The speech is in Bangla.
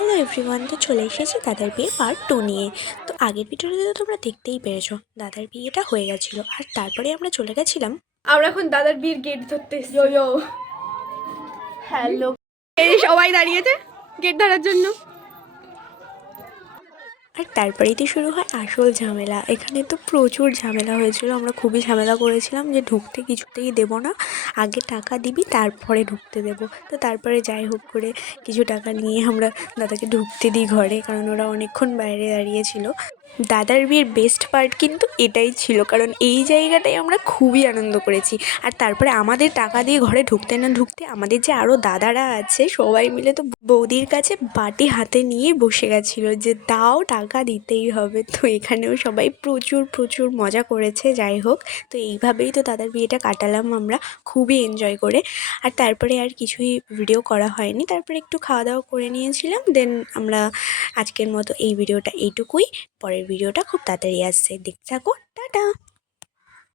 হ্যালো এভরিওয়ান, তো চলে এসেছি দাদার বিয়ে পার্ট 2 নিয়ে। তো আগের ভিডিওতে তো তোমরা দেখতেই পেরেছো দাদার বিয়েটা হয়ে গেছিলো, আর তারপরে আমরা চলে গেছিলাম। আমরা এখন দাদার বিয়ের গেট ধরতে এসেছি। হ্যালো, এই সবাই দাঁড়িয়েছে গেট ধরার জন্য। আর তারপরেই তো শুরু হয় আসল ঝামেলা। এখানে তো প্রচুর ঝামেলা হয়েছিল, আমরা খুবই ঝামেলা করেছিলাম যে ঢুকতে কিছুতেই দেবো না, আগে টাকা দিবি তারপরে ঢুকতে দেবো। তো তারপরে যাই হোক করে কিছু টাকা নিয়ে আমরা দাদাকে ঢুকতে দিই ঘরে, কারণ ওরা অনেকক্ষণ বাইরে দাঁড়িয়েছিল। দাদার বিয়ের বেস্ট পার্ট কিন্তু এটাই ছিল, কারণ এই জায়গাটায় আমরা খুবই আনন্দ করেছি। আর তারপরে আমাদের টাকা দিয়ে ঘরে ঢুকতে না ঢুকতে আমাদের যে আরও দাদারা আছে সবাই মিলে তো বৌদির কাছে বাটি হাতে নিয়ে বসে গেছিলো যে দাও, টাকা দিতেই হবে। তো এখানেও সবাই প্রচুর প্রচুর মজা করেছে। যাই হোক, তো এইভাবেই তো দাদার বিয়েটা কাটালাম আমরা খুবই এনজয় করে। আর তারপরে আর কিছুই ভিডিও করা হয়নি, তারপরে একটু খাওয়া দাওয়া করে নিয়েছিলাম। দেন আমরা আজকের মতো এই ভিডিওটা এইটুকুই। পরের ভিডিওটা খুব তাড়াতাড়ি আসছে, দেখতে থাকো। টাটা।